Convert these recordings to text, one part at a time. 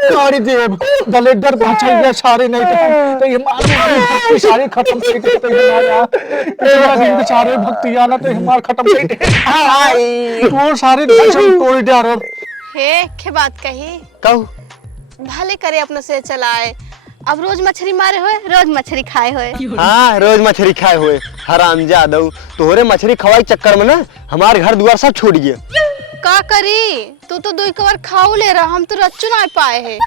सारी देव दलेदर बचाइए सारे नहीं तो ये मार सारे खत्म कर दे तो हमारा सारे भक्ति आना तो हमार खत्म कर दे तो सारे तोड़ दे रहा हे के बात कही कहू भले करे अपने से चलाए। अब रोज मछली मारे हुए रोज मछली खाए हुए। हाँ रोज मछली खाए हुए हरामजादा तोहरे मछली खवाई चक्कर में ना हमारे घर द्वार सब छूट गए। का करी तू तो दो बार खाऊ ले रहा हम तो रच्चू ना पाए है।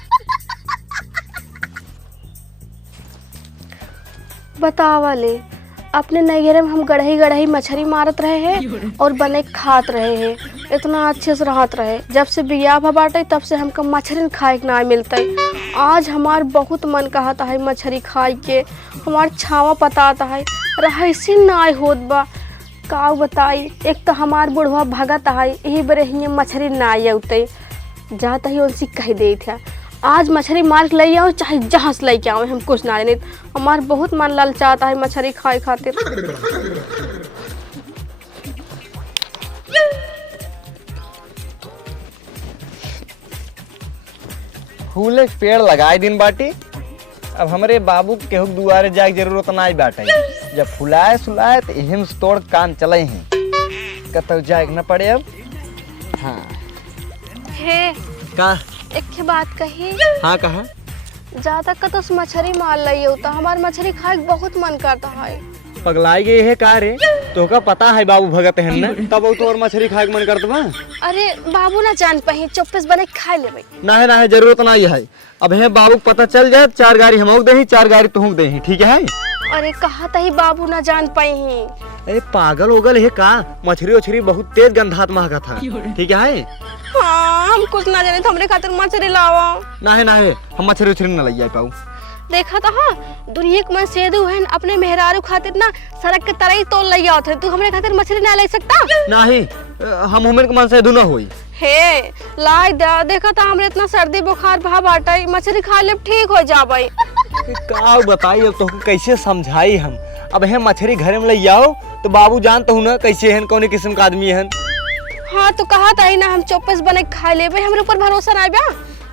बतावले अपने नैहरे में हम गढ़ही मछली मारत रहे हैं और बने खात रहे हैं इतना अच्छे से रहत रहे। जब से बियाह भा बाटे तब से हमको मछली खाए के ना मिलते। आज हमार बहुत मन कहता है मछली खाए के हमार छावा पताता है रहसी ना होत बा का बताई। एक तो हमार बुढ़वा भगत है यही बरे हिये मछली ना आते जाता ही उनसे कह दे थे आज मछली मार के ले आओ चाहे जहाँ से लेके आओ हम कुछ ना नहीं। हमार बहुत मन ललचाता है मछली खाए खातिर। फूल एक पेड़ लगाए दिन बाटी अब हमारे बाबू केहू दुआरे जाए जरूरत ना बाटे जब फुलाए सुलाए तो एहम से तोड़ काम चले हैं कतौ जाए न पड़े अब। हाँ हे का एक के बात कही हाँ कहा ज्यादा कतो से मछली मार लई होता हमार मछली खाए के बहुत मन करता है। पगलाई गई है का रे तो का पता है बाबू भगत है ना तब तो और मछली खाए के मन करत बा। अरे बाबू ना जान पाही चुप्पे से बने खा लेबे ना है जरूरत ना है अब है बाबू पता चल जाए 4 गाड़ी हम दे 4 गाड़ी तुम दे ठीक है। अरे कहा ही बाबू ना जान पाई। अरे पागल होगल है का मछली उछरी बहुत तेज गंधात महका था ठीक है। हाँ हम कुछ ना जाने तो हमरे खातिर मछली लावा ना है हम मछली उछरी ना ले पाऊ। देखा था हाँ दुनिया के मन सेदू है अपने मेहरारू खातिर ना सड़क के तरह ही तोड़ लिया होते तू हमरे खातिर मछली ना ले सकता नहीं हम उम्र के मन सेदू ना होई। हे लाई दा देखा था हमरे इतना सर्दी बुखार भा बाटा मछली खा ले ठीक हो जाबे। का बताई अब तो कैसे समझाई हम अब है मछली घर में ले आओ तो बाबू जानते हो ना कैसे है कौन किस्म का आदमी है। हाँ तो कहा था ही ना हम चौपस बने खा ले हमरे ऊपर भरोसा ना बा।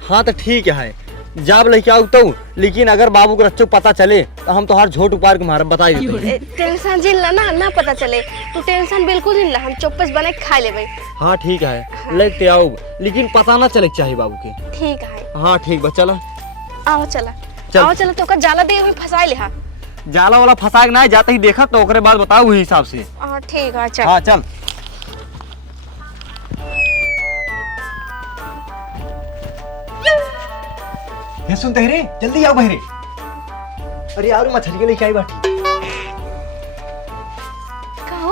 हाँ तो ठीक है जाब लेके आओ तो लेकिन अगर बाबू को रच्चो पता चले तो हम तो हर झोट उपार के मारे बता देते। टेंशन जिन ला ना पता चले तू टेंशन बिल्कुल नहीं ला हम चौपस बने खा लेबे। हाँ ठीक है लेते आओ लेकिन पता ना चले चाहिए बाबू के। ठीक है हाँ ठीक बा चला आओ चला तो का जाला दे फंसा ले। हाँ जाला वाला फंसा नहीं जाते ही देखा तो ओकरे बाद बताओ वही हिसाब से। हाँ ठीक है चल। हाँ चल ये सुनते रे जल्दी आओ बहरे। अरे यार मछली लेके आई बाटी कहो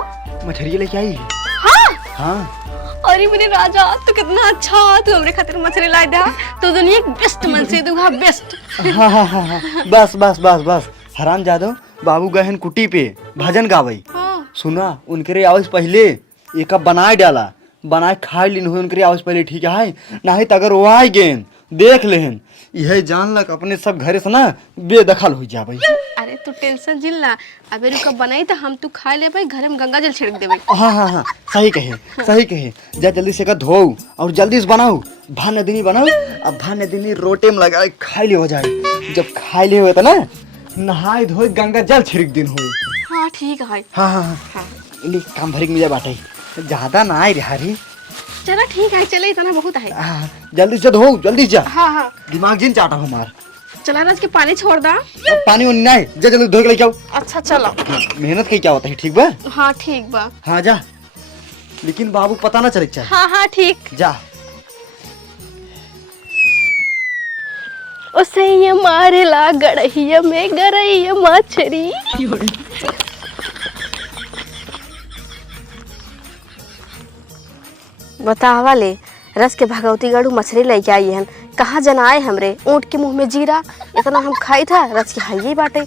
मछली लेके आई। हाँ हाँ अरे मेरे राजा तू कितना अच्छा तू हमरे खातिर मछली ला दे तो दुनिया के बेस्ट मन से दूंगा बेस्ट। हाँ बस हराम जादव बाबू गहन कुटी पे भजन गावई। हाँ सुना उनके आवाज पहले एक बनाए डाला बनाए खा लिन हो उनके आवाज पहले ठीक है नहीं तो अगर वो आए गेन देख लेहन यह जान लग अपने सब घरे से ना बेदखल हो जाबे। अरे तू टेंशन जिल ना अबे रुका बनाई तो हम तू खा ले भाई घर में गंगा जल छिड़क देबे। हाँ सही कहे जा जल्दी से का धो और जल्दी से बनाओ भानदिनी बनाओ अब भानदिनी रोटे में लगा खाई ले हो जाए जब खाई ले हुए तो ना नहाए धोए गंगा जल छिड़क दिन हो। हाँ ठीक है। हाँ काम भरी मिल बाटे ज्यादा ना आए रे चला ठीक है चले इतना बहुत है। जल्दी से धो जल्दी जा। हाँ दिमाग जिन चाटा हमार चला राज के पानी छोड़ दा। पानी उन नहीं जा जल्दी धो के लेके आओ। अच्छा चलो मेहनत के क्या होता है ठीक बा। हाँ ठीक बा। हाँ जा लेकिन बाबू पता ना चले चाहिए। हाँ ठीक जा उसे ये मारेला गड़हिया में गरैया मछरी। बतावा ले रस के भगवती गढ़ू मछली लेके आई हन कहाँ जनाए हमरे ऊँट के मुंह में जीरा इतना हम खाई था रस के हाइये बाटे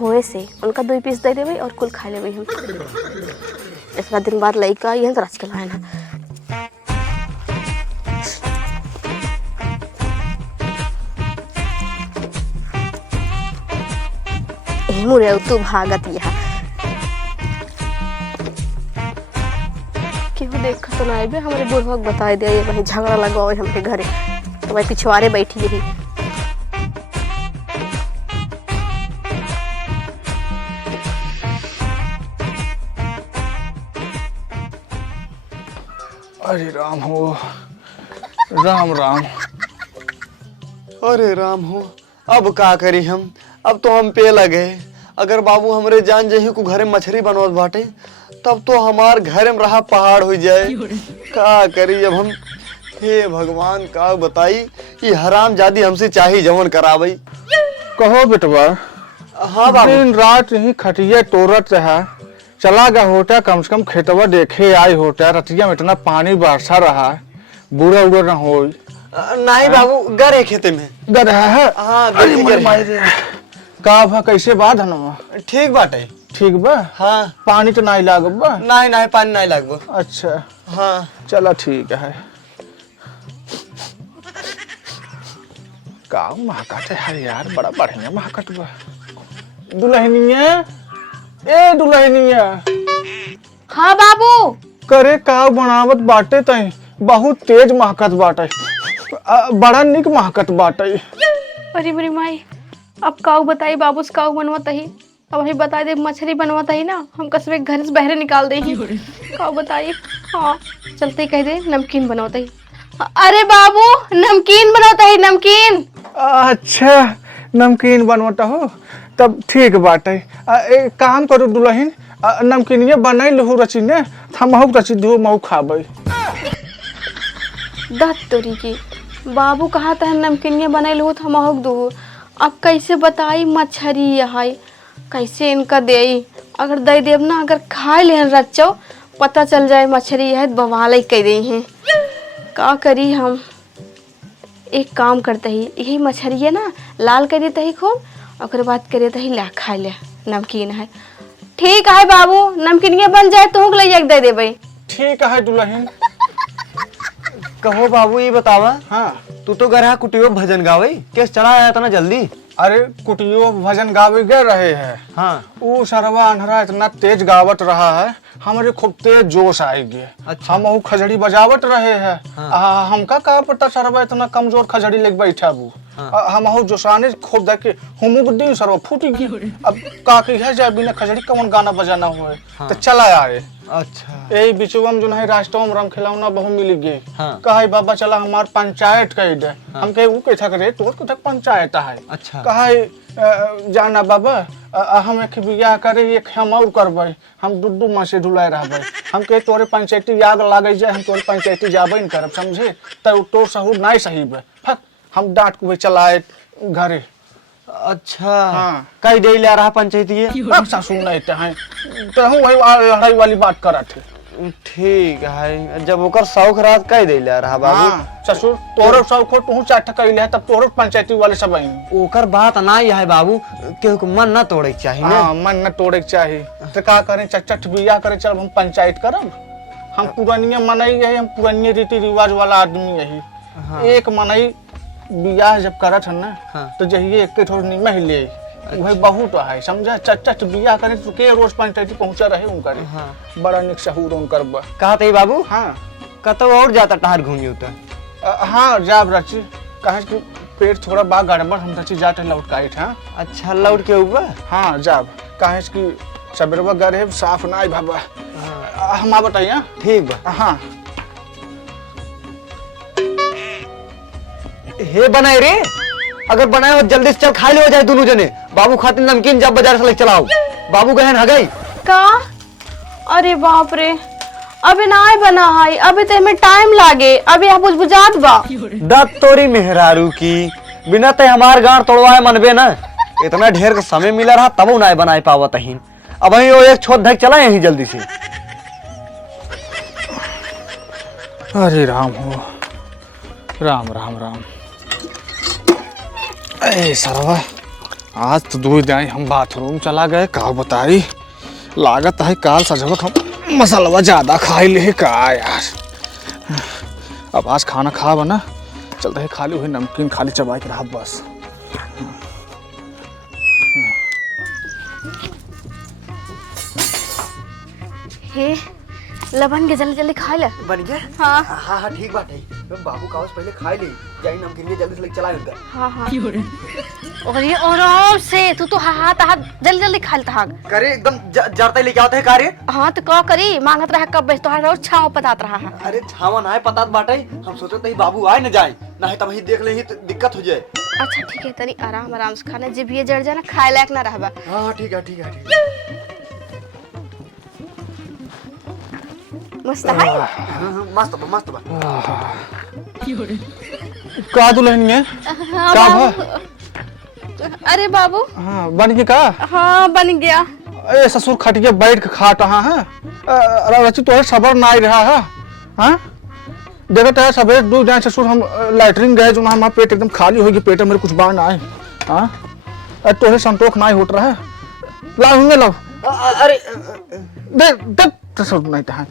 होए से उनका 2 पीस दे देवे और कुल खा लेवे हम। इतना दिन बाद लइका आई हन रस के लाए ना मुरे तू भागत यहाँ क्यों देख तो सुनाए बे हमारे बुढ़वा के बताए दे वही झगड़ा लगवाए हमके घरे तो वही पिछवाड़े बैठी रही। अरे राम हो, राम राम। अरे राम हो, अब का करी हम, अब तो हम पे लगे। अगर बाबू हमरे जान जही को घरे मछली बनवत बाटे तब तो हमार घर में रहा पहाड़ हो जाए। का करी अब हम, हे भगवान का बताई, ये हराम जादी हमसे चाही जवन करावई। कहो बेटवा, हाँ बाबू। दिन रात यही खटिया तोड़त रहा, चला गया होता कम से कम खेतवा देखे आई होता, रतिया में इतना पानी बरसा रहा, बुरा उड़ा न हो। नहीं बाबू, गरे खेते में गधा है। हाँ अरे मोर मायरे। का भा कैसे बा धनवा? ठीक बाटे। ठीक बा? हाँ। पानी तो नहीं लागब बा? नहीं नहीं, पानी नहीं लागबो। अच्छा हाँ चला ठीक है। का महकत है यार, बड़ा बढ़िया महकत बा। दुल्हनिया, ए दुल्हनिया। हाँ बाबू। करे का बनावत बाटे तई, बहुत तेज महकत बाटे, बड़ा निक महकत बाटे। अरे मेरी माई, अब काऊ बताई बाबू से काऊ बनवत ही, अब हमें बता दे मछली बनवत ही ना, हम कसबे घर से बहरे निकाल दे ही। काऊ बताई। हाँ चलते कह दे नमकीन बनवत ही। अरे बाबू नमकीन बनवता ही, नमकीन। अच्छा नमकीन बनवता हो, तब ठीक बाटे। एक काम करो दुल्हन, नमकीनिया बनाई लहू रची ने, हमहू रची दो मऊ खाबै। दत तोरी की, बाबू कहा था नमकीनिया बनाई लहू तो हमहू दो। अब कैसे बताई मछली है, कैसे इनका दे? अगर दे देव ना, अगर खाए ले रचो पता चल जाए मछली है तो बवाल कह दे हैं। का करी हम? एक काम करते ही, यही मछली है ना लाल कर देते ही खूब, और बाद कर देते ही ला खा ले नमकीन है। ठीक है बाबू, नमकीनिया बन जाए तो ले जाके दे देबै। ठीक है दुल्हन। कहो बाबू, ये बतावा, हाँ तू तो घर कुटियो भजन गावे, कैसे चला आया था ना जल्दी? अरे कुटियो भजन गावे गए रहे हैं। हाँ। वो सरवा अंधरा इतना तेज गावत रहा है, हमारे खूब तेज जोश आई गए। अच्छा। हम खजड़ी बजावत रहे हैं। हाँ। हमका का पता सरवा इतना कमजोर खजड़ी लेके बैठा बू। हाँ। हम जोशाने खूब देख के हम दिन सरवा फूटी गई। अब का की है जाए बिना खजड़ी कौन गाना बजाना हुए। हाँ। तो चला आए। अच्छा। यही बिचुआ में जो है राष्ट्रों में रम खिलौना बहु मिल गए। हाँ। कहा बाबा चला हमार पंचायत कही दे। हम कहे वो कैसा करे, तोर कथक पंचायत है। अच्छा। कहा जाना बाबा, हम एक बियाह करे, एक हम और करबे, हम दुद्दू माँ से ढुलाए रहबे। हम कहे तोरे पंचायती याद लागे जाए, हम तोरे पंचायती जाबे न करब, समझे? तो तोर सहूर नहीं सही बे। फक हम डांट के चलाए घरे। अच्छा। हाँ। कई दे ले रहा पंचायती? अब सासू नहीं हैं, तो हम वही लड़ाई वाली बात करत थे। ठीक है, जब ओकर शौक रात कई दे ले रहा बाबू। हाँ, ससुर तोरे शौक हो, तू चार टका ले तब तोरे पंचायती वाले सब आई। ओकर बात ना है बाबू, केहू के मन ना तोड़े के चाहिए। हाँ, मन न तोड़े के चाहिए। तो का करें, चट बियाह करे, चल हम पंचायत करब। हम पुरानिया मनई है, हम पुरानिया रीति रिवाज वाला आदमी यही। हाँ। एक मनई बियाह जब करत है ना, हाँ। तो जहिए एक थोड़ी निमह ले वही बहुत है, समझा? चट बियाह करे तो के रोज पंचायती पहुंचा रहे उनकर। हाँ। बड़ा निक सहूर उनकर। कहा थे बाबू? हाँ। कतो और जाता टहर घूमी होता। हाँ जाब रची, कहे कि पेट थोड़ा बा गड़बड़, हम रची जाते लौट के आइट। हाँ। अच्छा, लौट के ऊपर? हाँ जाब, कहे कि सबेरवा गरे साफ ना बाबा। हम बताइए। ठीक बा। हाँ। हे बनाए रे, अगर बनाए हो जल्दी से चल, खा ले हो जाए दोनों जने। बाबू खातिर नमकीन जब बाजार से लेके चलाओ। बाबू गहन है गई का? अरे बाप रे, अभी ना बना है, अभी तो हमें टाइम लागे, अभी आप बुझात बा। दत तोरी मेहरारू की, बिना ते हमार गांड तोड़वाए मनबे ना। इतना ढेर का समय मिला रहा तब ना बनाए पावत ही। अब वही वो एक छोट धक चला यहीं जल्दी से। अरे राम हो, राम राम राम। ए सरवा, आज तो दो दिन हम बाथरूम चला गए, का बताई लागत है काल सजवक हम मसाला ज्यादा खाई ले का यार। अब आज खाना खा बना, चलते है खाली हुई नमकीन खाली चबाई के रहा बस। हे लबन के जल्दी जल्दी खा ले। बन गया? हाँ हाँ हाँ ठीक बात है। बाबू कागज पहले खाए ले जाई नमकीन के जल्दी से लेके चलाए उनका। हाँ हाँ और ये आराम से तू तो हाथ हाथ जल्दी जल्दी खा लेता है। करे एकदम जरता लेके आते हैं कार्य। हाँ तो क्या करी मांगत रहा कब बेच तो रोज छाव पतात रहा है। अरे छावा ना है पता बाटे हम सोचे थे बाबू आए न जाए ना है तब ही देख ले तो दिक्कत हो जाए। अच्छा ठीक है तनी आराम आराम से खाने जब ये जड़ जाए ना खाए लायक ना रहबा। हाँ ठीक है ठीक है ठीक है। मस्त है। मस्त बा मस्त बा। का दुल्हन है हाँ, का बाबू। अरे बाबू हाँ बन के का हाँ बन गया। ए ससुर खटिया बैठ के खा रहा है। रची तो सबर ना रहा है। हाँ देखते है सवेरे दूर जाए ससुर हम लैटरिन गए जो ना हमारा पेट एकदम खाली होगी पेट मेरे कुछ बाहर ना आए। हाँ तो संतोष ना होट रहा है लाओ लाओ। अरे दे दे ससुर नहीं था।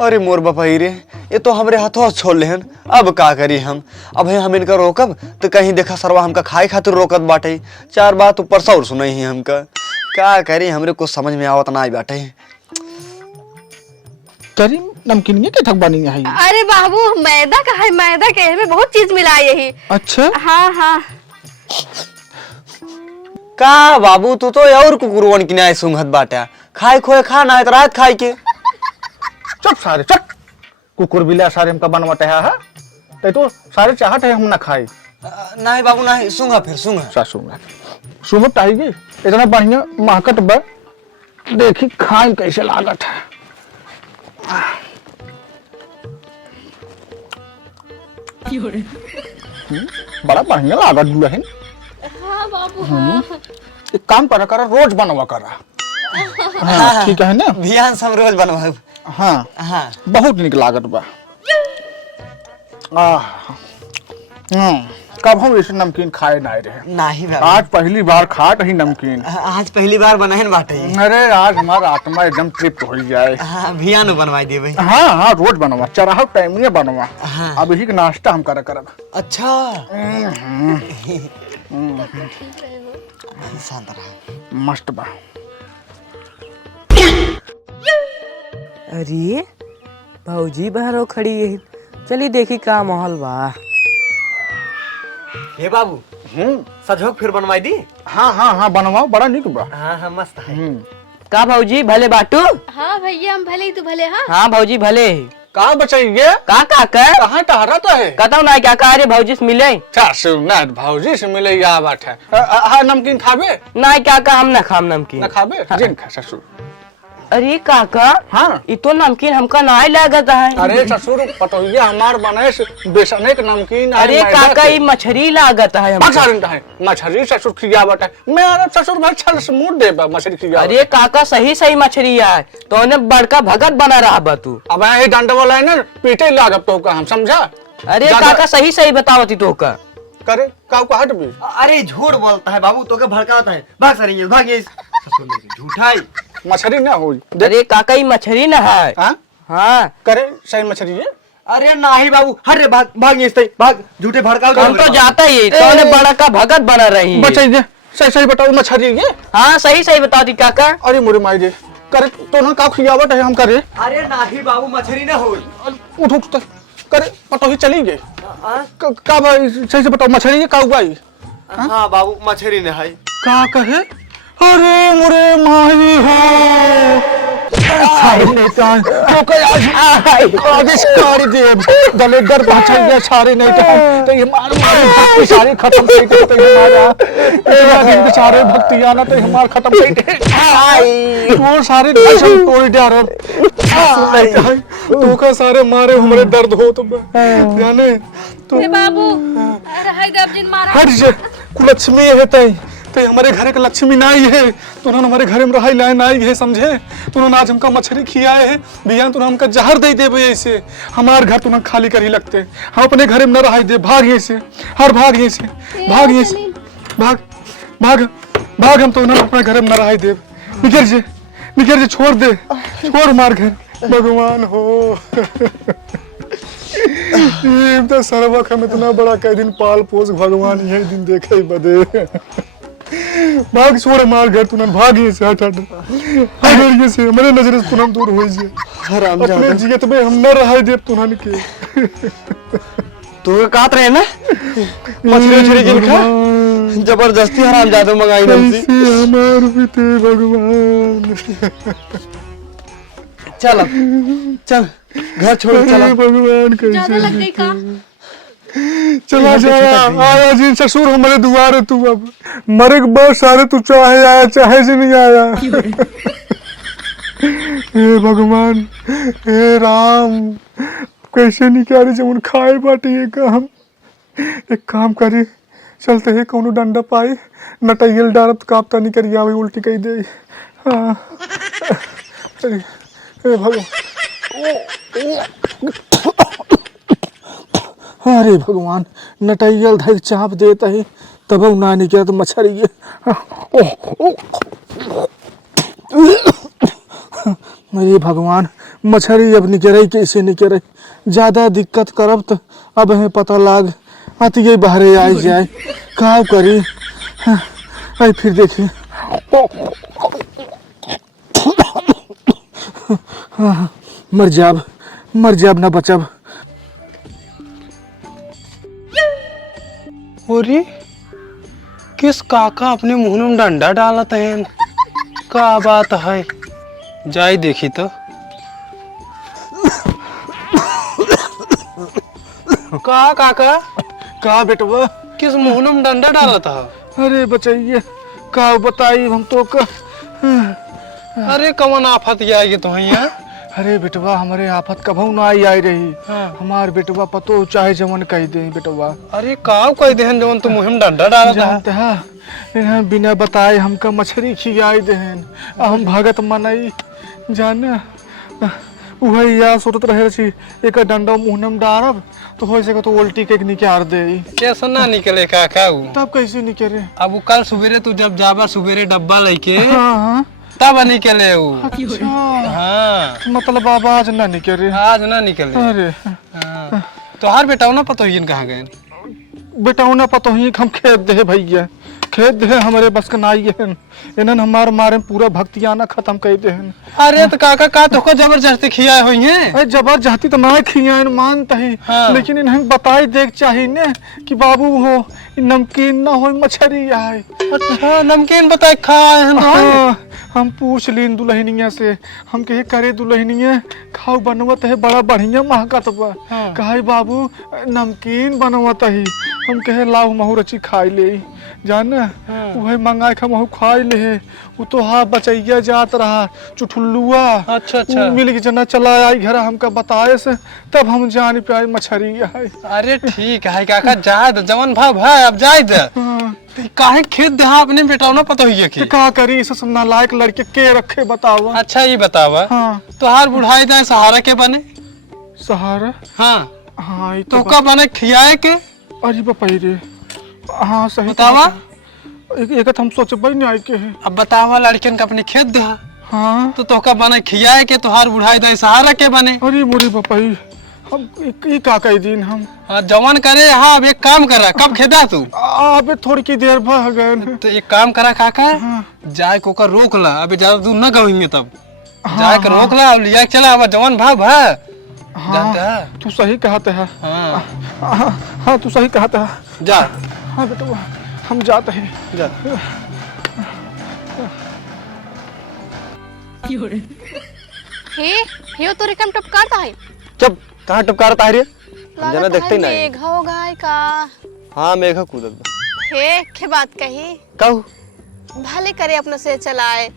अरे मोर बापा रे ये तो हमरे हाथों छोड़ ले अब का करी हम हम इनका रोकब तो कहीं देखा सरवा हमका खाए खातिर रोकत बाटे चार बात ऊपर से और सुनाई है हमका का करी हमरे कुछ समझ में आवत ना आई बाटे। करी नमकीन के थक बनी है। अरे बाबू मैदा का है मैदा के में बहुत चीज मिला यही। अच्छा हाँ हाँ का बाबू तू तो और कुकुरवन की नाय सुंघत बाटा खाए खोए खा ना है तो रात खाए के चुप सारे चुप कुकुर बिल्ला सारे हमका बनवाते है तो सारे चाहत है हम ना खाए। नहीं बाबू नहीं सुंघा फिर सुंघा सासुंगा सुमत आएगी इतना बढ़िया महकत बा देखी खाए कैसे लागत है। बड़ा बढ़िया लागत दुल्हन। हाँ बाबू हाँ। एक काम करा रोज बनवा करा। हाँ ठीक है ना ध्यान से हम रोज बनवा। हाँ हाँ बहुत निक लागत बा। कब हम ऐसे नमकीन खाए ना रहे। नहीं बाबू आज पहली बार खा रही नमकीन। आज पहली बार बना है बाटे। अरे आज हमारा आत्मा एकदम तृप्त हो जाए। हाँ भियानो बनवाई देबे। हाँ हाँ रोज बनवा चराह टाइम में बनवा। हाँ। अब यही नाश्ता हम करब। अच्छा शांत रहा मस्त बा। अरे भौजी बाहर खड़ी है चली देखी का माहौल बा। हे बाबू सजोग फिर बनवाई दी। हाँ हाँ हाँ बनवाओ बड़ा निक बा। हाँ हाँ मस्त है। का भौजी भले बाटू। हाँ भैया हम भले ही तू भले। हाँ हाँ भौजी भले कहाँ बचाइए का कर कहाँ टहरा तो है कतौ ना क्या कह रहे भौजी से मिले भौजी से मिले या बात है। नमकीन खाबे ना क्या का हम ना खाम नमकीन न खाबे जिन खा ससुर। अरे काका हाँ ये तो नमकीन हमका ना लागत है। अरे ससुर पतोहिया हमार बने बेसन के नमकीन। अरे काका ये मछली लागत है मछली ससुर खियावट है। मैं ससुर भाई छल से मुंह दे मछली खिया। अरे काका सही सही मछली है तो उन्हें बड़का भगत बना रहा बा तू। अब ये डंड वाला है ना पीटे लागत तो का हम समझा। अरे काका सही सही बतावती तो का करे काऊ का हट भी। अरे झूठ बोलता है बाबू तो के भड़काता है भाग सरेंगे भागिए झूठा है मछली ना हो। अरे काका ये मछली ना है। हाँ हाँ करे सही मछली है। अरे नहीं बाबू हरे भाग भागिए भाग झूठे भड़काओ हम तो जाता ही तो उन्हें बड़ा का भगत बना रही बचाइए सही सही बताओ मछली है। हाँ सही सही बता दी काका। अरे मोरे माई रे करे तो ना का खियावट है हम करे। अरे नहीं बाबू मछली ना हो। उठ उठ करे पतोही चली गई का भाई सही से बताओ मछली है काऊ भाई। हाँ बाबू मछली ना है का कहे। अरे मोरे माई हो दलेदर बचाइए सारे नहीं तो ये मार भक्ति सारी खत्म कर दे तो हमारा दिन सारे भक्ति आना तो हमार खत्म कर दे तो सारे दर्शन तोड़ दे रहा तो का सारे मारे हमारे दर्द हो तो जाने तो बाबू अरे जिन मारा हट जे कुलक्ष्मी है तई तो हमारे घर के लक्ष्मी नाई है तो उन्होंने हमारे घर में रहा लाए नाई है समझे तो उन्होंने आज हमका मछली खियाए है भैया तो हमका जहर दे दे ऐसे हमारे घर तुम खाली कर ही लगते हम अपने घर में न रहा दे भाग ये से हर भाग ये से भाग ये से भाग भाग भाग हम तो उन्होंने अपने घर में न रहा दे निकल जे छोड़ दे छोड़ मार घर भगवान हो। तो सर्वक हम इतना बड़ा कई दिन पाल पोस भगवान यही दिन देखे बदे भाग छोड़ मार घर तुनन भाग ये से हट अगर ये से मेरे नजर से तुनन दूर होई जे हरामजादा अपने जियत में हम न रह दे तुनन के तू काट रहे ना मछली उछली गिन खा जबरदस्ती हरामजादा मंगाई हमसे कैसे हमार बीते भगवान चल अब चल घर छोड़ चल हे भगवान ज्यादा कैसे लग गई का? चला जाया आया जी ससुर हमारे दुआरे तू अब मरे के बहुत सारे तू चाहे आया चाहे से नहीं आया हे भगवान हे राम कैसे निकाले जब खाए बाटे ये काम एक काम करी चलते है कौनो डंडा पाई नटैयल डारत कापता नहीं करी आवे उल्टी कही दे हाँ हे भगवान अरे भगवान नटैयल धक चाप देता है तब ना नहीं किया तो मछली अरे भगवान मछली अब निकल कैसे निकल ज्यादा दिक्कत करब तो अब हमें पता लाग अति बाहरे आ जाए का करी आई फिर देखिए मर जाब ना बचब अरे किस काका अपने मुंह में डंडा डालत है का बात है जाई देखी तो का काका का बेटवा किस मुंह में डंडा डालत है अरे बचाइए का बताई हम तो का अरे कौन आफत आएगी तो यहाँ अरे बेटवा हमारे आफत कभू ना आई रही हाँ। हमार बेटवा पतो चाहे जमन कह दे बेटवा अरे का कह देहन जवन तू मुंह में डंडा डालत है जानते है इन्हें बिना बताए हमका मछली खियाई देहन हम भगत मनई जाने वही या सोचत रहे छी एक डंडा मुंह में डारब तो हो सके तो उल्टी के निकाल दे कैसे ना निकले काका वो तब कैसे निकले अब वो कल सवेरे तू जब जाबा सवेरे डब्बा लेके हाँ तब निकले वो अच्छा हाँ मतलब आवाज ना निकले आज ना निकले अरे हाँ। तो हर बेटा ना पता ही कहाँ गए बेटा उन्हें पता ही हम खेत दे भैया खेत दे हमारे बस का नाई है इन्हन हमारे मारे में पूरा भक्तियाना खत्म कर दे अरे तो काका का तो जबरदस्ती खियाए हुई है अरे जबरदस्ती तो ना खिया मानता ही हाँ। लेकिन इन्हें बताई देख चाहिए ने कि बाबू हो नमकीन ना हो मछली आए अच्छा नमकीन बताए खाए हैं तो हाँ, हम पूछ लीन दुल्हनिया से हम कहे करे दुल्हनिया खाओ बनवत है बड़ा बढ़िया महकत बा हाँ। कहे बाबू नमकीन बनवत ही हम कहे लाओ महू रची खाई ले जान हाँ। वही मंगाए खा महू खाई ले वो तो हाँ बचैया जात रहा चुठुल्लुआ अच्छा अच्छा मिल के जना चला आई घर हमका बताए से तब हम जान पाए मछली आए अरे ठीक है काका जाए दे जवन भाव भाई अब जाए दे हाँ, काहे खेत देहा अपने बेटा ना पता हुई है तो कि का करी इस सब नालायक लड़के के रखे बताओ अच्छा ये बतावा हाँ तो हर बुढ़ाई जाए सहारा के बने सहारा हाँ हाँ ये तो का बने खियाए के अरे बपाई रे हाँ सही बतावा एक हम सोचबे नहीं आए के है अब बतावा लड़कियन का अपने खेत देहा हाँ तो तोका बने खियाए के तो हर बुढ़ाई जाए सहारा के बने अरे मोरी बपाई हम ई का कई दिन हम हाँ जवान करे हाँ अब एक काम कर रहा कब खेदा तू अबे थोड़ी की देर भाग गए तो एक काम करा काका हाँ। जाए को कर रोक ला अभी ज्यादा दूर न गई तब हाँ, जाए कर रोक ला अब लिया के चला अब जवान भाव भा जानता है हाँ तू सही कहते है हाँ हाँ तू सही कहता है जा हाँ बेटा हम जाते हैं जा हे तो रिकम टपकाता है चुप कहाँ टपकारता है रे जना लागत देखते है ही नहीं मेघ हो गाय का हाँ मेघा कूदत बा हे के बात कही कहू भले करे अपने से चलाए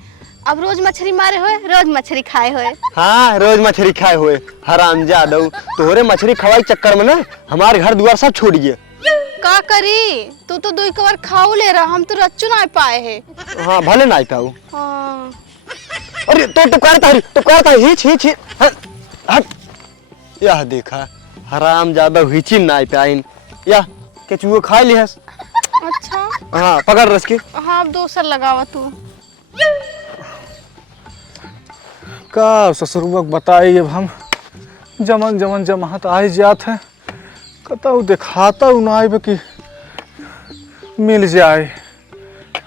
अब रोज मछली मारे हुए रोज मछली खाए हुए हाँ रोज मछली खाए हुए हरामजादा तोहरे मछली खवाई चक्कर में ना हमारे घर द्वार सब छोड़ गए का करी तू तो दो बार खाऊ ले रहा हम तो रच्चू ना पाए है हाँ भले ना पाऊ हाँ अरे तो टपकारता है हिच हिच हट हट यह देखा हरामजादा हिची ना पाइन या के चूहो खा लिहस अच्छा हाँ पकड़ रस के हाँ अब दोसर लगावा तू का ससुरबक बताई अब हम जमन जमन जमात आई जात है कतऊ दिखाता हूँ ना कि मिल जाए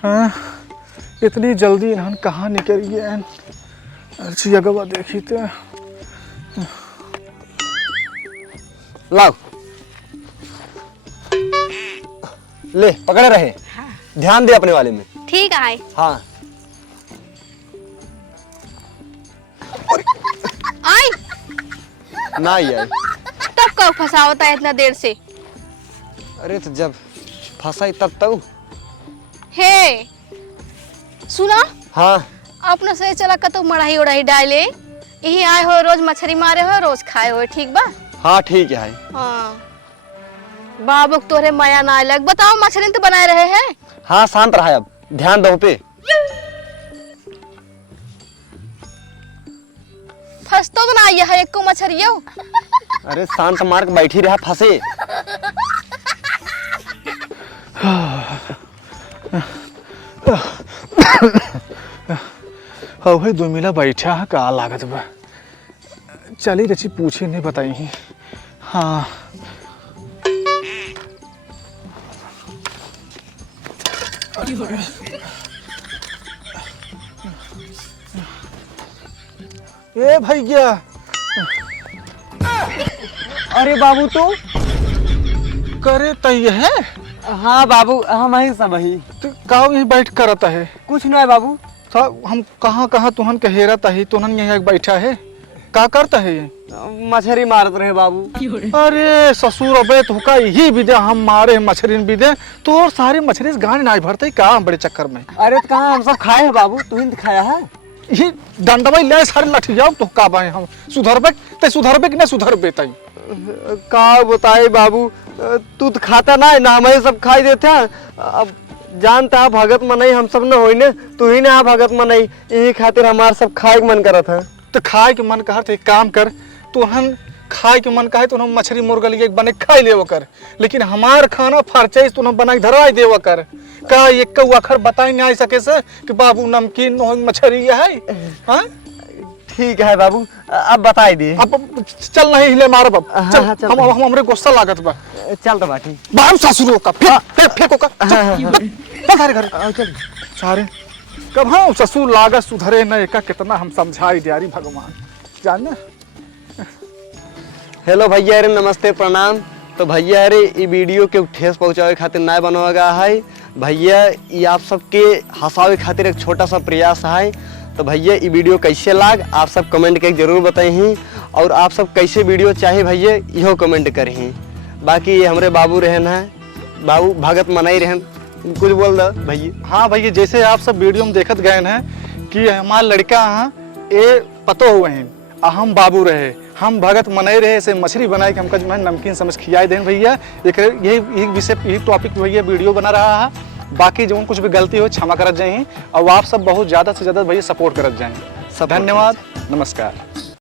हाँ इतनी जल्दी इन्हन कहाँ निकल गए? अच्छी जगह देखी तो लाओ, ले पकड़े रहे। ध्यान दे अपने वाले में। ठीक है। हाँ आई ना ही आई। तब कब फंसावता है इतना देर से? अरे तो जब फंसाई तब तो। हे सुना, हाँ अपना सही चला कतो मढ़ाई उड़ाई डाले, यही आए हो, रोज मछली मारे हो, रोज खाए हो, ठीक बा? हाँ ठीक है। हाँ बाबू तोरे माया ना लग। बताओ मछली तो बनाए रहे हैं। हाँ शांत रहा, अब ध्यान दो पे। फंसतो तो ना है एक को मछलियों। अरे शांत मार्क बैठी रहा, फंसे। हाँ भाई 2 मिला बैठा है का लागत बा। चली रची पूछे नहीं बताई ही। हाँ ए भैया, अरे बाबू तू। करे तय है हाँ बाबू हम ही सब ही। तो का यही बैठ करता है? कुछ नहीं बाबू। साहब हम कहाँ कहाँ तुहन के हेरत है, तुहन यही बैठा है, का करता है ये? मछली मारत रहे बाबू। अरे ससुर अबे तो का यही विदे हम मारे मछली विदे तो और सारे मछली गाने ना भरते का बड़े चक्कर में। अरे तो कहाँ हम सब खाए हैं बाबू, तू ही खाया है। ये डंडवा ले सारे लठियाओ तो का बाए हम सुधरबे कि ना सुधरबे तई? का बताए बाबू, तू तो खाता ना है ना, हम ही सब खाई देते हैं। अब जानता है भगत मनई हम सब न होई ने, तू ही ना भगत मनई, यही खातिर हमार सब खाए के मन करत है। तो खाए के मन कहत एक काम कर, तुहन खाए के मन कहे तो हम मछली मुर्गा लिए बने खाई लेव कर, लेकिन हमार खाना फरचाइज तुम बनाई धराई देव कर। का एक का अखर बताई नहीं सके से कि बाबू नमकीन मछली है? हाँ ठीक है बाबू, अब बताई दी। अब चल नहीं हिले मारब, अब चल। हाँ, चल। हम हमरे गुस्सा लागत बा। चल तो बाटी। बाहर ससुरो का फेंको का सारे घर चल सारे कब हाँ ससुर लागत सुधरे न का कितना हम समझाई दियारी भगवान जानना। हेलो भैया, अरे नमस्ते प्रणाम। तो भैया अरे ये वीडियो के ठेस पहुँचावे खातिर ना बनवा गया है भैया, ये आप सबके हंसावे खातिर एक छोटा सा प्रयास है। तो भैया ये वीडियो कैसे लाग आप सब कमेंट के जरूर बताई, और आप सब कैसे वीडियो चाहे भैया इहो कमेंट करी। बाकी ये हमारे बाबू रहन है, बाबू भगत मनाई रहन, कुछ बोल दो भैया। हाँ भैया, जैसे आप सब वीडियो में देखत गए हैं कि हमारा लड़का हाँ ये पतो हुए हैं, हम बाबू रहे, हम भगत मनाई रहे से मछली बनाए के हमका जो है नमकीन समझ खियाई दें भैया। यही विषय यही टॉपिक भैया वीडियो बना रहा है। बाकी जो कुछ भी गलती हो क्षमा करत जाए, और आप सब बहुत ज़्यादा से ज़्यादा भैया सपोर्ट करत जाए। धन्यवाद, नमस्कार।